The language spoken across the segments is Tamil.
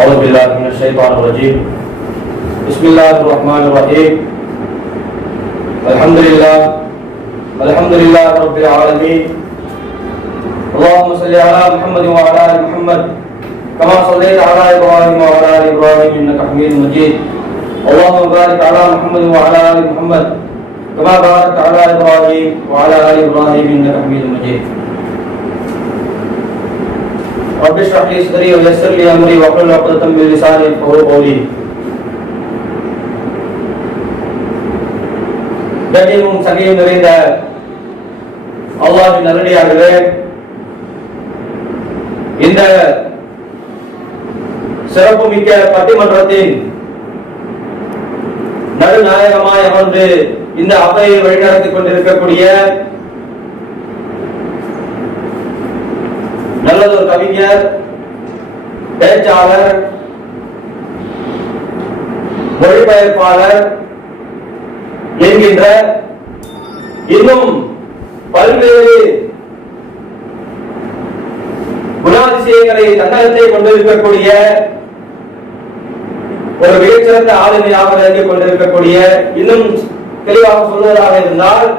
أعوذ بالله من الشيطان الرجيم. بسم الله الرحمن الرحيم. الحمد لله رب العالمين. اللهم صل على محمد وعلى آل محمد كما صليت على إبراهيم وعلى آل إبراهيم إنك حميد مجيد. اللهم بارك على محمد وعلى آل محمد كما باركت على إبراهيم وعلى آل إبراهيم إنك حميد مجيد. رب اشرح لي صدري ويسر لي أمري واحلل عقدة من لساني يفقهوا قولي. கண்ணியமும் சங்கையும் நிறைந்த அல்லாஹ்வின் நல்லடியார்களே, இந்த சிறப்புமிக்க பட்டிமன்றத்தின் நடுநாயகமாய் அமர்ந்து இந்த அவையை வழிநடத்திக் கொண்டிருக்கக்கூடிய நல்லதொரு கவிஞர், பேச்சாளர், மொழிபெயர்ப்பாளர் என்கின்ற இன்னும் பல்வேறு குணாதிசயங்களை தன்னகத்தை கொண்டிருக்கக்கூடிய ஒரு மிகச்சிறந்த ஆளுமையாக விளங்கிக் கொண்டிருக்கக்கூடிய, இன்னும் தெளிவாக சொல்வதாக இருந்தால்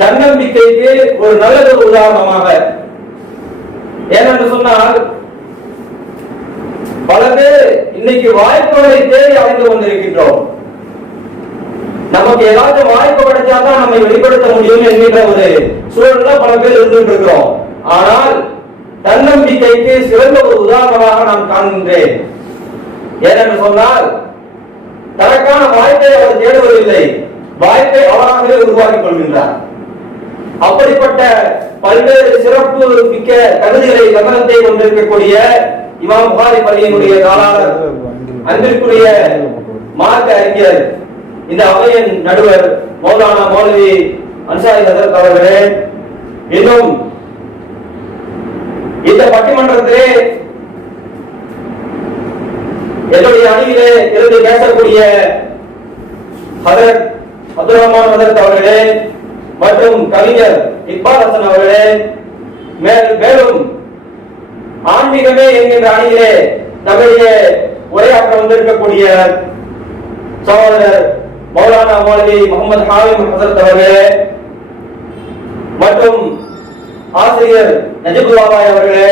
தன்னம்பிக்கைக்கு ஒரு நல்லதொரு உதாரணமாக. ஏனென்று சொன்னால், பல பேர் இன்னைக்கு வாய்ப்புகளை தேடி அடைந்து கொண்டிருக்கின்றோம். நமக்கு ஏதாச்சும் வாய்ப்பு கிடைச்சாதான் நம்மை வெளிப்படுத்த முடியும் என்கின்ற ஒரு சூழல்ல பல பேர் இருந்திருக்கிறோம். ஆனால் தன்னம்பிக்கைக்கு சிறந்த ஒரு உதாரணமாக நான் காண்கின்றேன். ஏனென்று சொன்னால், தனக்கான வாய்ப்பை அவர் தேடுவதில்லை, வாய்ப்பை அவராகவே உருவாக்கிக் கொள்கின்றார். அப்படிப்பட்ட பல்வேறு சிறப்பு மிக்க கருதுகளை கவனத்தை கொண்டிருக்கக்கூடிய இமாம் புகாரி பள்ளியினுடைய காலாளர், அன்பிற்குரிய மார்க்க அறிஞர், இந்த அவையின் நடுவர் மௌலானா மௌலவி அன்சாரி ஹஜ்ரத் அவர்களே, இன்னும் இந்த பட்டிமன்றத்திலே என்னுடைய அணியிலே இருந்து பேசக்கூடிய ஹஜ்ரத் அப்துல் ரஹ்மான் ஹஜ்ரத் அவர்களே மற்றும் கவிஞர் இக்பால் ஹசன் அவர்களே, மேலும் ஆன்மீகமே என்கின்ற அணியிலே நம்முடைய உரையாற்ற வந்திருக்கக்கூடிய சகோதரர் மௌலானா மௌலவி முகமது ஹாலிம் ஹசரத் அவர்களே மற்றும் ஆசிரியர் நஜிபுல்லாஹ் அவர்களே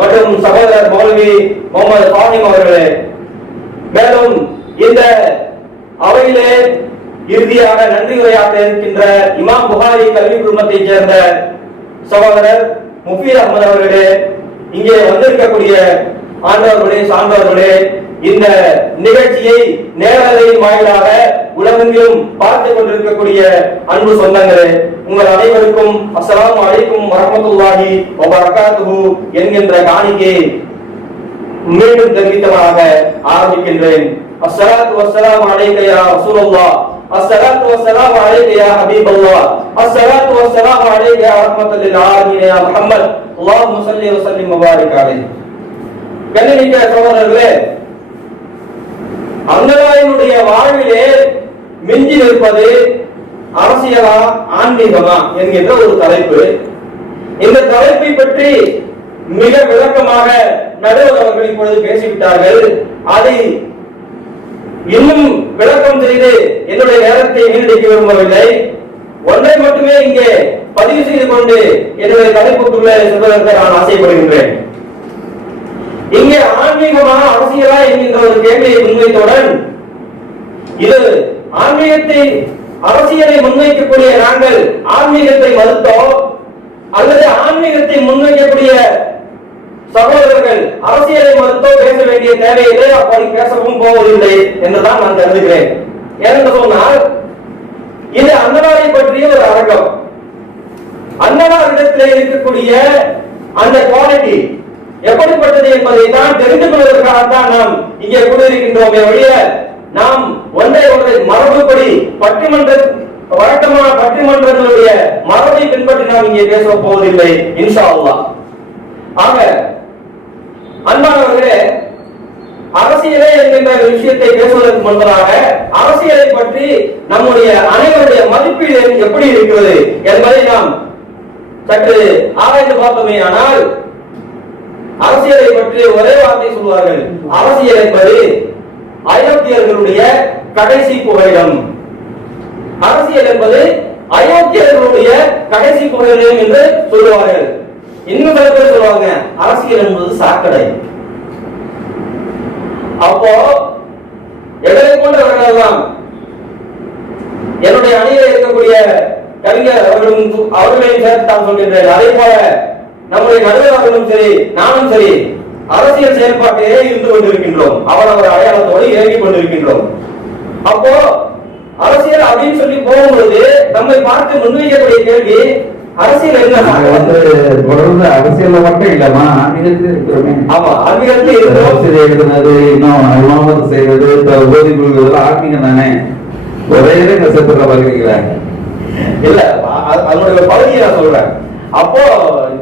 மற்றும் சகோதரர் மௌலவி முகமது ஃபாஹிம் அவர்களே, மேலும் இந்த அவையிலே இறுதியாக நன்றி உரையாற்ற இருக்கின்ற இமாம் புகாரி கல்வி குழுமத்தைச் சேர்ந்த சகோதரர் முஃபீர் அஹ்மத் அவர்களே, இங்கே வந்திருக்கக்கூடிய ஆண்டவர்களே, சான்றவர்களே, இந்த நிகழ்ச்சியை நேரலையின் வாயிலாக உலகெங்கிலும் பார்த்துக் கொண்டிருக்கக்கூடிய அன்பு சொந்தங்களே, உங்கள் அனைவருக்கும் அஸ்ஸலாமு அலைக்கும் வரஹ்மத்துல்லாஹி வ பரகாத்துஹு என்கின்ற காணிக்கையை மீண்டும் தெரிவித்தவராக ஆரம்பிக்கின்றேன். அஸ்ஸலாத்து வஸ்ஸலாமு அலைக யா ரசூலுல்லாஹ், அஸ்ஸலாத்து வஸ்ஸலாமு அலைக யா ஹபீபல்லாஹ், அஸ்ஸலாத்து வஸ்ஸலாமு அலைக யா ரஹ்மத்துல் லில் ஆலமீன் யா முஹம்மத், அல்லாஹும்ம ஸல்லி வ ஸல்லிம் வ பாரிக் அலைஹி. கண்ணியமிக்க சகோதரர்களே, அன்னதாயினுடைய வாழ்விலே மிஞ்சி நிற்பது அரசியலா ஆன்மீகமா என்கின்ற ஒரு தலைப்பு. இந்த தலைப்பை பற்றி மிக விளக்கமாக நடுவர் அவர்கள் இப்பொழுது பேசிவிட்டார்கள். அதை இன்னும் விளக்கம் செய்து என்னுடைய நேரத்தை வீணடிக்க விரும்பவில்லை. ஒன்றை மட்டுமே இங்கே பதிவு செய்து கொண்டு என்னுடைய தலைப்புக்குள்ளே செல்வதற்கு நான் ஆசைப்படுகின்றேன். இங்கே ஆன்மீகமா அரசியலா என்கின்ற ஒரு கேள்வியை முன்வைத்தவுடன், இது ஆன்மீகத்தை அரசியலை முன்வைக்கக்கூடிய நாங்கள் ஆன்மீகத்தை மறுத்தோ அல்லது ஆன்மீகத்தை முன்வைக்கக்கூடிய சகோதரர்கள் அரசியலை மறுத்தோ பேச வேண்டிய தேவையில்லை, அப்படி பேசவும் போவதில்லை என்றுதான் நான் கருதுகிறேன். ஏனென்று சொன்னால், இது அன்னதாரை பற்றிய ஒரு அரங்கம். அன்னதாரிடத்திலே இருக்கக்கூடிய அந்த குவாலிட்டி எப்படிப்பட்டது என்பதை தான் தெரிந்து கொள்வதற்காகத்தான் நாம் இங்கே கூடியிருக்கின்றோமே ஒழிய, நாம் ஒன்றை மரபுப்படி பட்டிமன்ற வழக்கமான பட்டிமன்றங்களுடைய மரபை பின்பற்றி நாம் இங்கே பேச போவதில்லை இன்ஷா அல்லாஹ். ஆக அன்பானவர்களே, அரசியலே என்கின்ற விஷயத்தை பேசுவதற்கு முன்பதாக அரசியலை பற்றி நம்முடைய அனைவருடைய மதிப்பீடு எப்படி இருக்கிறது என்பதை நாம் சற்று ஆராய்ந்து பார்த்தோமே ஆனால், அரசியலை பற்றி ஒரே வார்த்தை சொல்வார்கள், அரசியல் என்பது அயோக்கியர்களுடைய கடைசி புகலிடம். அரசியல் என்பது அயோக்கியர்களுடைய கடைசி புகலிடம் என்று சொல்லுவார்கள். இன்னும் சில பேர் சொல்லுவாங்க, அரசியல் என்பது சாக்கடை. அப்போ எங்களை போன்றவர்கள் என்னுடைய அணியில் இருக்கக்கூடிய கவிஞர் அவர்களையும் சேர்த்து தான் சொல்கின்றேன். அதே போல நம்முடைய நடுவர்களும் சரி, நானும் சரி, அரசியல் செயல்பாட்டிலே இருந்து கொண்டிருக்கின்றோம். அவரவர் அடையாளத்தோடு இயங்கிக் கொண்டிருக்கின்றோம். அப்போ அரசியல் அப்படின்னு சொல்லி போகும்பொழுது நம்மை பார்த்து முன்வைக்கக்கூடிய கேள்வி, அரசியல் என்ன? தொடர்ந்து அரசியல் மட்டும் இல்லமா, ஆன்மீகத்தில் இருக்கிறோமே. ஆமா, ஆன்மீகத்தில் அரசியல் எழுதுனது, இன்னும் விவாதம் செய்வது, போதி கொள்வது ஆன்மீகம் தானே. ஒரே கசத்துல பாக்குறீங்களா? இல்ல, அதனுடைய பகுதியை நான் சொல்றேன். அப்போ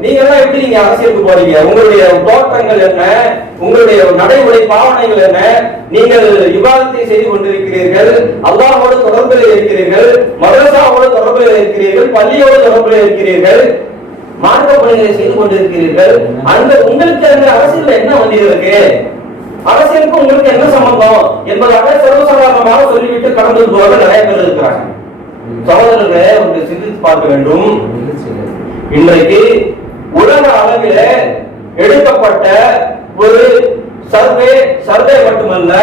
நீங்க எல்லாம் எப்படி நீங்க அரசியலுக்கு போறீங்க? உங்களுடைய தோற்றங்கள் என்ன? உங்களுடைய நடைமுறை பாவனைகள் என்ன? நீங்கள் விவாதத்தை செய்து கொண்டிருக்கிறீர்கள், அல்லாஹ்வோடு தொடர்பில் இருக்கிறீர்கள், மதரசாவோடு தொடர்பில் இருக்கிறீர்கள், பள்ளியோடு தொடர்பில் இருக்கிறீர்கள், மார்க்க பணிகளை செய்து கொண்டிருக்கிறீர்கள். அந்த உங்களுக்கு அந்த அரசியல் என்ன வந்து இருக்கு? அரசியலுக்கு உங்களுக்கு என்ன சம்பந்தம் என்பதாக சர்வசாதாரணமாக சொல்லிவிட்டு கடந்து போக நிறைய பேர் இருக்கிறாங்க. சகோதரர்களே, ஒன்று சிந்தித்து பார்க்க வேண்டும். இன்றைக்கு உலக அளவில் எடுக்கப்பட்ட ஒரு சர்வே மட்டுமல்ல,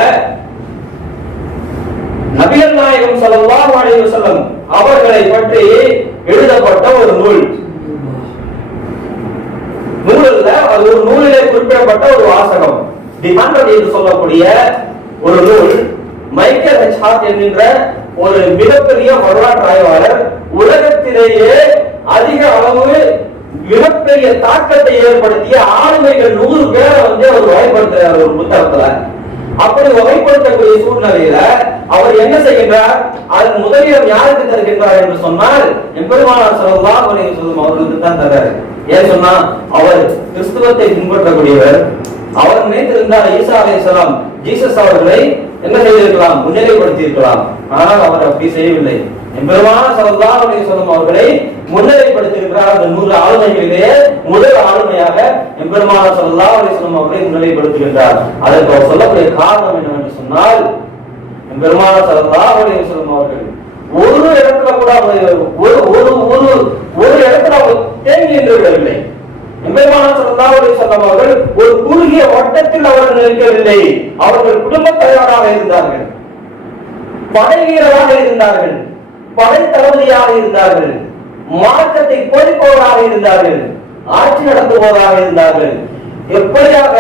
நபிகள் நாயகம் ஸல்லல்லாஹு அலைஹி வஸல்லம் அவர்களை பற்றி எழுதப்பட்ட ஒரு நூல். நூலில் அது ஒரு நூலிலே குறிப்பிடப்பட்ட ஒரு வாசகம், தி 100 என்று சொல்லக்கூடிய ஒரு நூல். மைக்கேல் ஹெச் ஹார்ட் என்கின்ற ஒரு மிகப்பெரிய வரலாற்று ஆய்வாளர், உலகத்திலேயே அதிக அளவு மிகப்பெரிய தாக்கத்தை ஏற்படுத்திய ஆளுமைகள் 100 பேரை அவர் வகைப்படுத்துறார் ஒரு புத்தகத்துல. அப்படி வகைப்படுத்தக்கூடிய சூழ்நிலையில அவர் என்ன செய்கின்றார்? அதன் முதலிடம் யாருக்கு தருகின்றார் என்று சொன்னால், எம்பெருமானார் ஸல்லல்லாஹு அலைஹி வஸல்லம் அவர்களுக்கு தான் தர்றாரு. ஏன் சொன்னா, அவர் கிறிஸ்துவத்தை பின்பற்றக்கூடியவர். அவர் நினைத்திருந்தார் ஈசா அலைஹிஸ்ஸலாம், ஜீசஸ் அவர்களை என்ன செய்திருக்கலாம்? முன்னிலைப்படுத்தி இருக்கலாம். ஆனால் அவர் அப்படி செய்யவில்லை. எம்பெருமானார் ஸல்லல்லாஹு அலைஹி வஸல்லம் அவர்களை முன்னிலைப்படுத்தியிருக்கிறார். அந்த 100 ஆளுமைகளிலே முதல் ஆளுமையாக எம்பெருமானார் ஸல்லல்லாஹு அலைஹி வஸல்லம் அவர்களை முன்னிலைப்படுத்துகின்றார். அதற்கு அவர் சொல்லக்கூடிய காரணம் என்னவென்று சொன்னால், எம்பெருமானார் ஸல்லல்லாஹு அலைஹி வஸல்லம் அவர்கள் ஒரு இடத்துல கூட ஒரு இடத்துல அவர் தேங்கி நின்று விடவில்லை. எம்பெருமானார் ஸல்லல்லாஹு அலைஹி வஸல்லம் அவர்கள் ஒரு குறுகிய வட்டத்தில் அவர்கள் நிற்கவில்லை. அவர்கள் குடும்பத் தலைவராக இருந்தார்கள், படை வீரராக இருந்தார்கள், படை தளபதியாக இருந்தார்கள், மார்க்கத்தை போதிப்பவராக இருந்தார்கள், ஆட்சி நடத்துபவராக இருந்தார்கள். எப்படியாக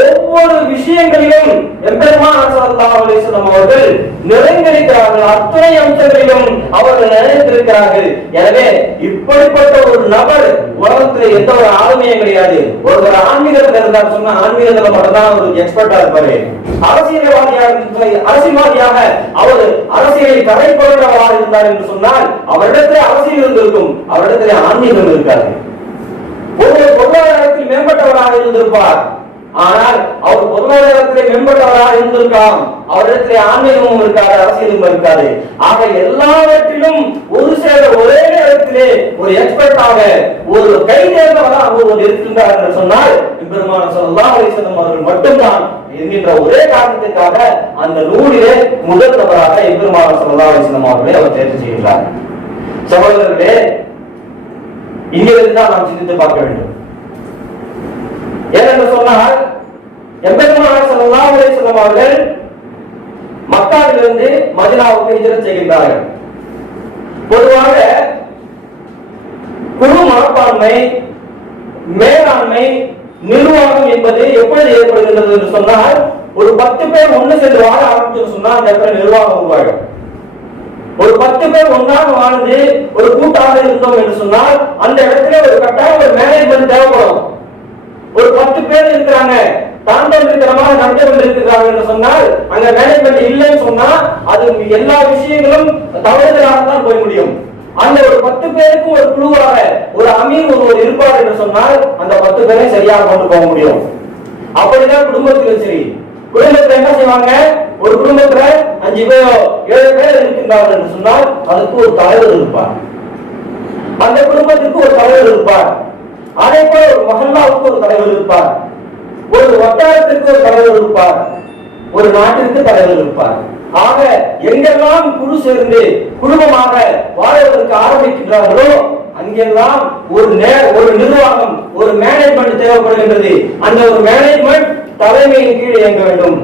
ஒவ்வொரு விஷயங்களிலும் எம்பெருமானார் ஸல்லல்லாஹு அலைஹி வஸல்லம் அவர்கள் நிறைந்திருக்கிறார்கள். அத்தனை அம்சங்களிலும் அவர்கள் நிறைந்திருக்கிறார்கள். எனவே இப்படிப்பட்ட ஒரு நபர் உலகத்தில் எந்த ஒரு ஆளுமையும் கிடையாது. ஒருவர் ஆன்மீகத்தில் இருந்தார் சொன்னா ஆன்மீகத்தில் மட்டும்தான் ஒரு எக்ஸ்பர்ட்டா இருப்பாரு. அரசியல்வாதியாக அவர் அரசியலில் கரைப்படுறவராக இருந்தார் என்று சொன்னால் அவரிடத்திலே அரசியல் இருந்திருக்கும், அவரிடத்திலே ஆன்மீகம் இருக்காது. ஒரு பொருளாதாரத்தில் மேம்பட்டவராக இருந்திருப்பார், ஆனால் அவர் பொருளாதாரத்திலே மேம்பட்டவராக இருந்திருக்கலாம், அவரிடத்திலே ஆன்மீகமும் இருக்காது, அரசியலும் இருக்காது. ஆக எல்லாவற்றிலும் ஒரு சேர ஒரே நேரத்திலே ஒரு எக்ஸ்பர்ட்டாக ஒரு கை தேர்ந்தவராக ஒருவர் இருக்கின்றார் என்று சொன்னால் எம்பெருமானார் ஸல்லல்லாஹு அலைஹி வஸல்லம் அவர்கள் மட்டும்தான் என்கின்ற ஒரே காரணத்திற்காக அந்த நூலிலே முதல் நபராக எம்பெருமானார் ஸல்லல்லாஹு அலைஹி வஸல்லம் அவர்களை அவர் தேர்வு செய்கின்றார். சகோதரர்களே, இங்கிருந்து தான் நாம் சிந்தித்து பார்க்க வேண்டும். ஏனென்று சொன்னால், எம்பெருமானார் ஸல்லல்லாஹு அலைஹி வஸல்லம் அவர்கள் மக்காவிலிருந்து மதீனாவுக்கு ஹிஜ்ரத் செய்கின்றார்கள். பொதுவாக குழு மனப்பான்மை, மேலாண்மை, நிர்வாகம் என்பது எப்பொழுது ஏற்படுகின்றது என்று சொன்னால், ஒரு 10 பேர் ஒண்ணு சேர்ந்து வாழ ஆரம்பிச்சு சொன்னா அந்த இடத்துல நிர்வாகம் உருவாகும். ஒரு 10 பேர் ஒன்றாக வாழ்ந்து ஒரு கூட்டாக இருந்தோம் என்று சொன்னால் அந்த இடத்துல ஒரு கட்டாயம் ஒரு மேனேஜ்மெண்ட் தேவைப்படும். ஒரு 10 பேர் இருக்கிறாங்க, தாண்டவமாக நடந்து கொண்டிருக்கிறார்கள் என்று சொன்னால் அங்க மேனேஜ்மெண்ட் இல்லைன்னு சொன்னா அது எல்லா விஷயங்களும் தவறுதலாக தான் போய் முடியும். அந்த ஒரு 10 பேருக்கு ஒரு குழுவாக ஒரு அமீர் ஒருவர் இருப்பார் என்று சொன்னால் அந்த 10 பேரை சரியாக கொண்டு போக முடியும். அப்படிதான் குடும்பத்திலும் சரி. குடும்பத்துல என்ன செய்வாங்க? ஒரு குடும்பத்துல 5 பேரோ 7 பேர் இருக்கின்றார்கள் என்று சொன்னால் அதுக்கு ஒரு தலைவர் இருப்பார், அந்த குடும்பத்திற்கு ஒரு தலைவர் இருப்பார். அதே போல ஒரு மஹல்லாவுக்கு ஒரு தலைவர் இருப்பார், வட்டாரத்திற்கு ஒரு தலைவர் இருப்பார், ஒரு நாட்டிற்கு தலைவர் இருப்பார். ஆக எங்கெல்லாம் குழு சேர்ந்து குடும்பமாக வாழ்வதற்கு ஆரம்பிக்கின்றார்களோ அங்கெல்லாம் ஒரு நிர்வாகம், ஒரு மேனேஜ்மெண்ட் தேவைப்படுகின்றது. அந்த ஒரு மேனேஜ்மெண்ட் தலைமையின் கீழே இயங்க வேண்டும்,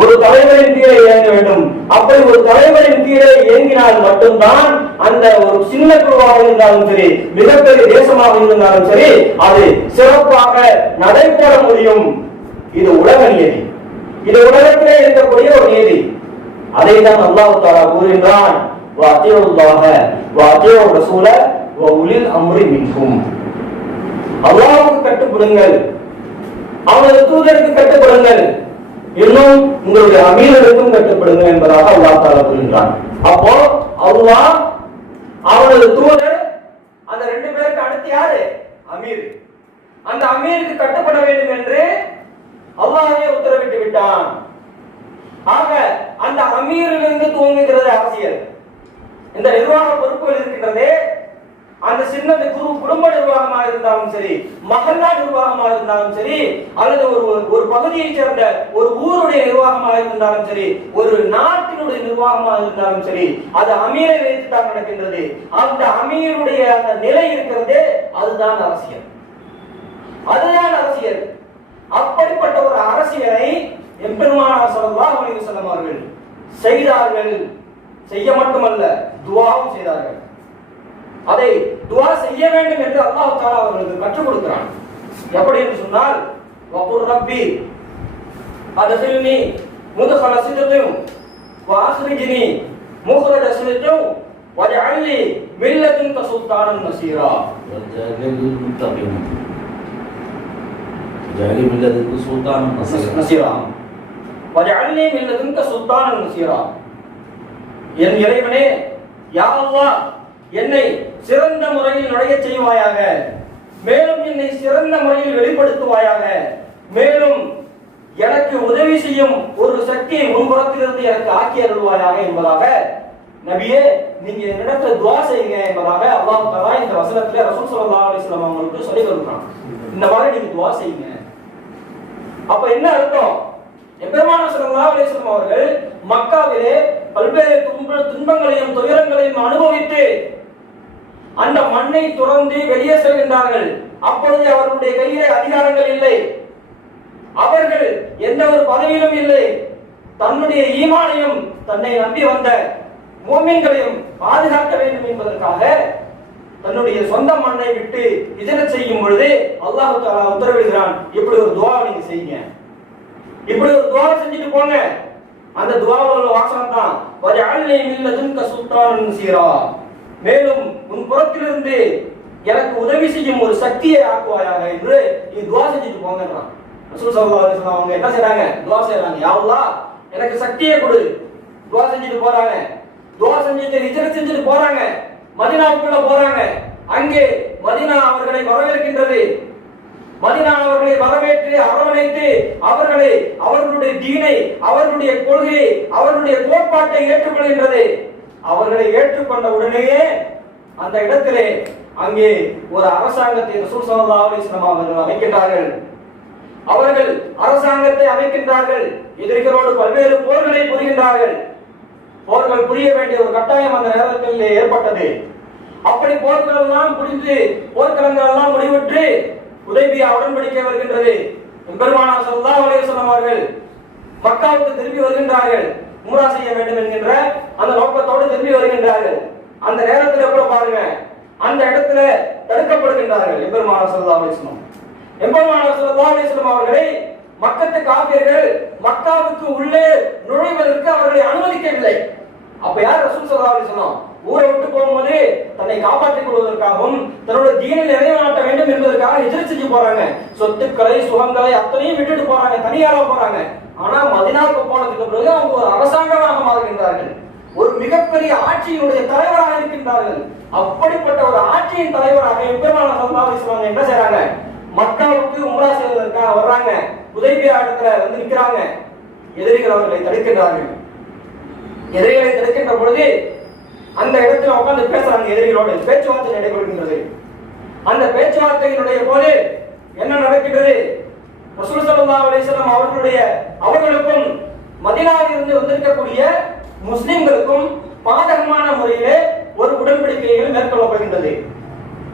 ஒரு தலைவரின் கீழே இயங்க வேண்டும். அப்படி ஒரு தலைவரின் கீழே இயங்கினால் மட்டும்தான் அந்த ஒரு சின்ன குழுவாக இருந்தாலும் சரி, மிகப்பெரிய தேசமாக இருந்தாலும் சரி, அது சிறப்பாக நடைபெற முடியும். இது உலக நியதி, இது உலகத்திலே இருக்கக்கூடிய ஒரு நியதி. அதை தான் அல்லாஹ் தஆலா கூறுகின்றான், வஅத்தியுல்லாஹ வஅத்தியுர் ரசூல வஉலில் அம்ரி மின்கும். அல்லாஹ்வுக்கு கட்டுப்படுங்கள், அவனது தூதருக்கு கட்டுப்படுங்கள், இன்னும் உங்களுடைய அமீர்களுக்கும் கட்டுப்படுங்கள் என்பதாக அல்லாஹ் தஆலா கூறுகின்றான். அப்போ அல்லாஹ், அவனது தூதர், அந்த ரெண்டு பேருக்கு அடுத்து யாரு? அமீர். அந்த அமீருக்கு கட்டுப்பட வேண்டும் என்று அல்லாஹ்வே உத்தரவிட்டு விட்டான். ஆக அந்த அமீரிலிருந்து துவங்குகிறது அரசியல். இந்த நிர்வாக பொறுப்புகள் இருக்கின்றதே, அந்த சின்னது குடும்ப நிர்வாகமாக இருந்தாலும் சரி, மஹல்லா நிர்வாகமாக இருந்தாலும் சரி, அல்லது ஒரு பகுதியைச் சேர்ந்த ஒரு ஊருடைய நிர்வாகமாக இருந்தாலும் சரி, ஒரு நாட்டினுடைய நிர்வாகமாக இருந்தாலும் சரி, அது அமீரை வைத்து தான் நடக்கின்றது. அந்த அமீருடைய அந்த நிலை இருக்கிறதே, அதுதான் அரசியல், அதுதான் அரசியல். அப்படிப்பட்ட ஒரு அரசியலை எம்பெருமானார் ஸல்லல்லாஹு அலைஹி வஸல்லம் அவர்கள் செய்தார்கள். செய்ய மட்டுமல்ல, துஆவும் செய்தார்கள். அதை துஆ செய்ய வேண்டும் என்று அல்லாஹ் தஆலா அவர்களுக்கு கற்றுக் கொடுக்கிறான். எப்படி என்று சொன்னால், வகுர் ரப்பி அத்ஹில்னி முத்கல சித்ரின் வஅஸ்ரிஜ்னி முக்ரஜ சித்ரின் வஜஅல்னி மின் லதுன்க சுல்தானன் நஸீரா. வஜஅல்னி முத்தகின் வஜஅல்னி மின் லதுன்க சுல்தானன் நஸீரா. வஜஅல்னி மின் லதுன்க சுல்தானன் நஸீரா. என் இறைவனே, யா அல்லாஹ், என்னை சிறந்த முறையில் நுழைய செய்வாயாக, மேலும் என்னை சிறந்த முறையில் வெளிப்படுத்துவாயாக, மேலும் எனக்கு உதவி செய்யும் ஒரு சக்தியை முன்புறத்திலிருந்து எனக்கு ஆக்கி அருள்வாயாக என்பதாக நபியே நீங்க என்னிடத்துல துஆ செய்யுங்க என்பதாக அல்லாஹ் தஆலா இந்த வசனத்திலே ரசூல் ஸல்லல்லாஹு அலைஹி வஸல்லம் அவங்களுக்கு சொல்லி கொடுக்கிறான். இந்த மாதிரி நீங்க துஆ செய்யுங்க. அப்ப என்ன அர்த்தம்? எம்பெருமானார் ஸல்லல்லாஹு அலைஹி வஸல்லம் அவர்கள் மக்காவிலே பல்வேறு துன்பங்களையும் துயரங்களையும் அனுபவித்து அந்த மண்ணை துறந்து வெளியே செல்கின்றார்கள். அப்பொழுது அவர்களுடைய கையிலே அதிகாரங்கள் இல்லை, அவர்கள் எந்த ஒரு பதவியிலும் இல்லை. தன்னுடைய ஈமானையும் தன்னை நம்பி வந்த முஃமின்களையும் பாதுகாக்க வேண்டும் என்பதற்காக தன்னுடைய சொந்த மண்ணை விட்டு ஹிஜ்ரத் செய்யும் பொழுது அல்லாஹ் தஆலா உத்தரவிடுகிறான், இப்படி ஒரு துஆ நீங்க செய்யுங்க, இப்படி ஒரு துஆ செஞ்சுட்டு போங்க. அந்த துஆவுல உள்ள வாசகம் தான் வஜஅல்னி மின் லதுன்க சுல்தானன் நஸீரா, மேலும் உன் புறத்திலிருந்து எனக்கு உதவி செய்யும் ஒரு சக்தியை ஆக்குவாயாக என்று நீ துஆ செஞ்சுட்டு போங்கன்றான். ரசூல் ஸல்லல்லாஹு அலைஹி வஸல்லம் அவங்க என்ன செய்றாங்க? துஆ செய்றாங்க. யா அல்லாஹ், எனக்கு சக்தியை கொடு. துஆ செஞ்சுட்டு போறாங்க. துஆ செஞ்சுட்டு ஹிஜ்ரத் செஞ்சுட்டு போறாங்க. மதீனாவுக்குள்ள போறாங்க. அங்கே மதீனா அவர்களை வரவேற்கின்றது. மதீனா அவர்களை வரவேற்று அரவணைத்து அவர்களை அவர்களுடைய தீனை, அவர்களுடைய கொள்கையை, அவர்களுடைய கோட்பாட்டை ஏற்றுக்கொள்கின்றது. அவர்களை ஏற்றுக்கொண்ட உடனேயே அந்த இடத்திலே அங்கே ஒரு அரசாங்கத்தை ரசூல் ஸல்லல்லாஹு அலைஹி வஸல்லம் அவர்கள் அமைக்கின்றார்கள். அவர்கள் அரசாங்கத்தை அமைக்கின்றார்கள். எதிரிகளோடு பல்வேறு போர்களை புரிகின்றார்கள். போர்கள் புரிய வேண்டிய ஒரு கட்டாயம் அந்த நேரத்தில் ஏற்பட்டது. அப்படி போர்கள் எல்லாம் புரிந்து போர்க்களங்கள் எல்லாம் முடிவுற்று உதைபியா உடன்படிக்கை வருகின்றது. பெருமானார் ஸல்லல்லாஹு அலைஹி வஸல்லம் அவர்கள் மக்காவுக்கு திரும்பி வருகின்றார்கள். உம்ரா செய்ய வேண்டும் என்கின்ற அந்த நோக்கத்தோடு திரும்பி வருகின்றார்கள். அந்த நேரத்தில் கூட பாருங்க, அந்த இடத்துல தடுக்கப்படுகின்றார்கள் எம்பெருமானார் ஸல்லல்லாஹு அலைஹி வஸல்லம். எம்பெருமானார் ஸல்லல்லாஹு அலைஹி வஸல்லம் அவர்களை மக்கத்து காபியர்கள் மக்காவுக்கு உள்ளே நுழைவதற்கு அவர்களை அனுமதிக்கவில்லை. அப்ப யார்? ரசூல் ஸல்லல்லாஹு அலைஹி வஸல்லம் ஊரை விட்டு போகும்போது தன்னை காப்பாற்றிக் கொள்வதற்காகவும் தன்னுடைய தீனை நிறைவேற்ற வேண்டும் என்பதற்காக ஹிஜ்ரத் செஞ்சு போறாங்க. சொத்துக்களை சுகங்களை அத்தனையும் விட்டுட்டு போறாங்க, தனியாரா போறாங்க. ஆனா மதீனாவுக்கு போனதுக்கு பிறகு அவங்க ஒரு அரசாங்கமாக மாறுகின்றார்கள், ஒரு மிகப்பெரிய ஆட்சியினுடைய தலைவராக இருக்கின்றார்கள். அப்படிப்பட்ட ஒரு ஆட்சியின் தலைவராக பெருமானார் ஸல்லல்லாஹு அலைஹி வஸல்லம் என்ன செய்றாங்க? மக்காவுக்கு உம்ரா செய்வதற்காக வர்றாங்க. உதைபியா இடத்துல வந்து நிக்கிறாங்க. எதிரிகள் அவர்களை தடுக்கின்றார்கள். எதிரிகளை தடுக்கின்ற பொழுது அந்த இடத்துல உட்கார்ந்து பேசுறாங்க. எதிரிகளோடு பேச்சுவார்த்தை நடைபெறுகின்றது. அந்த பேச்சுவார்த்தையினுடைய போது என்ன நடக்கின்றது? ரசூல் ஸல்லல்லாஹு அலைஹி வஸல்லம் அவர்களுக்கும் மதீனாவில் இருந்து வந்திருக்கக்கூடிய முஸ்லிம்களுக்கும் பாதகமான முறையிலே ஒரு உடன்படிக்கைகள் மேற்கொள்ளப்படுகின்றது.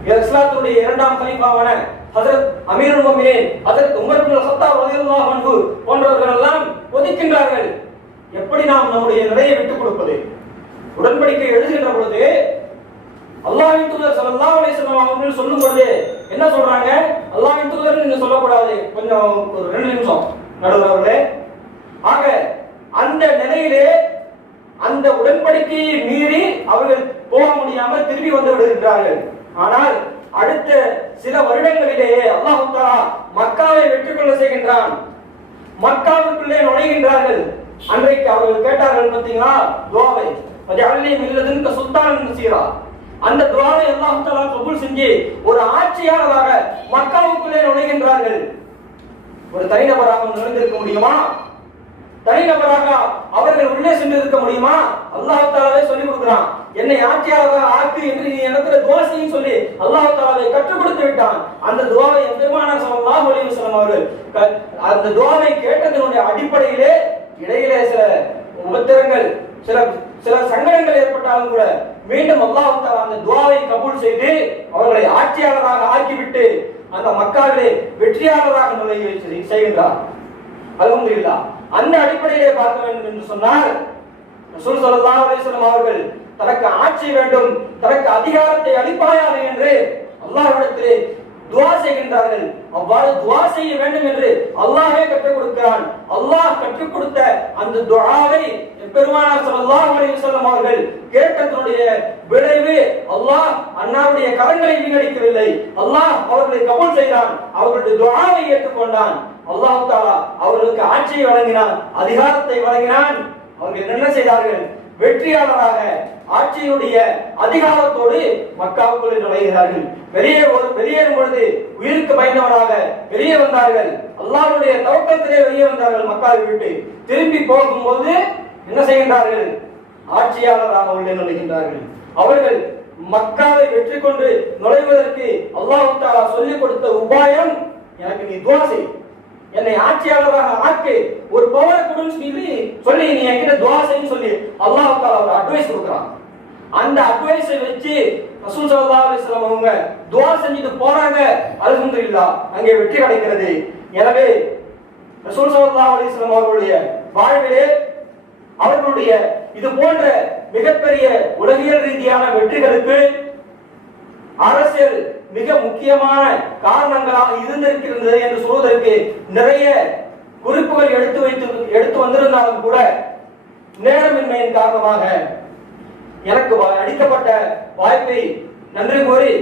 இஸ்லாத்துடைய இரண்டாம் கலீஃபாவான ஹஜ்ரத் அமீருல் முஃமினீன் ஹஜ்ரத் உமர் இப்னு கத்தாப் ரலியல்லாஹு அன்ஹு போன்றவர்கள் எல்லாம் ஒதுக்கின்றார்கள். எப்படி நாம் நம்முடைய நிலையை விட்டுக் கொடுப்பது? உடன்படிக்கை எழுதுகின்ற பொழுது அல்லாஹ்வின் தூதர் ஸல்லல்லாஹு அலைஹி வஸல்லம் அவர்கள் சொல்லும் பொழுது என்ன சொல்றாங்க? அல்லாஹ்வின் தூதர் நீங்க சொல்லக்கூடாது, கொஞ்சம் ஒரு 2 நிமிஷம் நடுவர் அவர்களே. ஆக அந்த நிலையிலே அந்த உடன்படிக்கையை மீறி அவர்கள் போக முடியாமல் திரும்பி வந்து விடுகின்றார்கள். ஆனால் அடுத்த சில வருடங்களிலேயே அல்லாஹ் தஆலா மக்காவை வெற்றி கொள்ள செய்கின்றான். மக்காவுக்குள்ளே நுழைகின்றார்கள். அன்றைக்கு அவர்கள் கேட்டார்கள் பார்த்தீங்களா துஆவை, வஜஅல்னி மின் லதுன்க சுல்தானன் நஸீரா. அந்த துஆவை அல்லாஹ் தஆலா கபூல் செஞ்சு ஒரு ஆட்சியாளராக மக்காவுக்குள்ளே நுழைகின்றார்கள். ஒரு தனிநபராக நுழைந்திருக்க முடியுமா? தனிநபராக அவர்கள் உள்ளே சென்று இருக்க முடியுமா? அல்லாஹ் தஆலாவே சொல்லி கொடுக்கிறான், என்னை ஆட்சியாளராக ஆக்கு என்று நீ எனக்கு துஆ செய்யும் சொல்லி அல்லாஹ் தஆலாவை கற்றுக் கொடுத்து விட்டான். அந்த துஆவை பெருமானார் ஸல்லல்லாஹு அலைஹி வஸல்லம் அவர்கள் அந்த துஆவை கேட்டதனுடைய அடிப்படையிலே இடையிலே சில உபத்திரங்கள் சில சங்கடங்கள் ஏற்பட்டாலும் கூட மீண்டும் அல்லாஹ் தஆலா அந்த துஆவை கபூல் செய்து அவர்களை ஆட்சியாளராக ஆக்கிவிட்டு அந்த மக்காவிலே வெற்றியாளராக நுழைய செய்கின்றார். அல்ஹம்துலில்லாஹ். அந்த அடிப்படையிலே பார்க்க வேண்டும் என்று சொன்னால் ரசூல் ஸல்லல்லாஹு அலைஹி வஸல்லம் அவர்கள் தனக்கு ஆட்சி வேண்டும், தனக்கு அதிகாரத்தை அளிப்பாயாக என்று அல்லாஹ்விடத்திலே துஆ செய்கின்றார்கள். அவ்வாறு துஆ செய்ய வேண்டும் என்று அல்லாஹ்வே கற்றுக் கொடுக்கிறான். அல்லாஹ் கற்றுக் கொடுத்த அந்த துஆவை பெருமானார் ஸல்லல்லாஹு அலைஹி வஸல்லம் அவர்கள் கேட்டதனுடைய விளைவு அல்லாஹ் அன்னாருடைய கரங்களை வீணடிக்கவில்லை. அல்லாஹ் அவர்களை கபூல் செய்தான், அவர்களுடைய துஆவை ஏற்றுக்கொண்டான். அல்லாஹ் தஆலா அவர்களுக்கு ஆட்சியை வழங்கினான், அதிகாரத்தை வழங்கினான். அவர்கள் என்ன செய்தார்கள்? வெற்றியாளராக ஆட்சியுடைய அதிகாரத்தோடு மக்காவுக்குள் நுழைகிறார்கள். வெளியேறும் பொழுது உயிருக்கு பயந்தவராக வெளியே வந்தார்கள். அல்லாஹ்வுடைய தவக்கத்திலே வெளியே வந்தார்கள். மக்காவை விட்டு திரும்பி போகும்போது என்ன செய்கின்றார்கள்? ஆட்சியாளராக உள்ளே நுழைகின்றார்கள். அவர்கள் மக்காவை வெற்றி கொண்டு நுழைவதற்கு அல்லாஹ் தஆலா சொல்லிக் கொடுத்த உபாயம், எனக்கு நீ துஆ செய், என்னை ஆட்சியாளராக ஆக்கு, ஒரு பவர் கொடுன்னு சொல்லி நீ என்கிட்ட துஆ செய்ன்னு சொல்லி அல்லாஹ் தஆலா ஒரு அட்வைஸ் கொடுக்குறான். அந்த அட்வைஸை வச்சு ரசூல் ஸல்லல்லாஹு அலைஹி வஸல்லம் அவங்க துஆ செஞ்சுட்டு போறாங்க. அல்ஹம்துலில்லாஹ், அங்கே வெற்றி கிடைக்கிறது. எனவே ரசூல் ஸல்லல்லாஹு அலைஹி வஸல்லம் அவர்களுடைய வாழ்விலே அவர்களுடைய இது போன்ற மிகப்பெரிய உலகியல் ரீதியான வெற்றிகளுக்கு அரசியல் மிக முக்கியமான காரணங்களாக இருந்திருக்கிறது என்று சொல்வதற்கு நிறைய குறிப்புகள் எடுத்து வந்திருந்தாலும் கூட நேரமின்மையின் காரணமாக எனக்கு அளிக்கப்பட்ட வாய்ப்பை நன்றி கூறி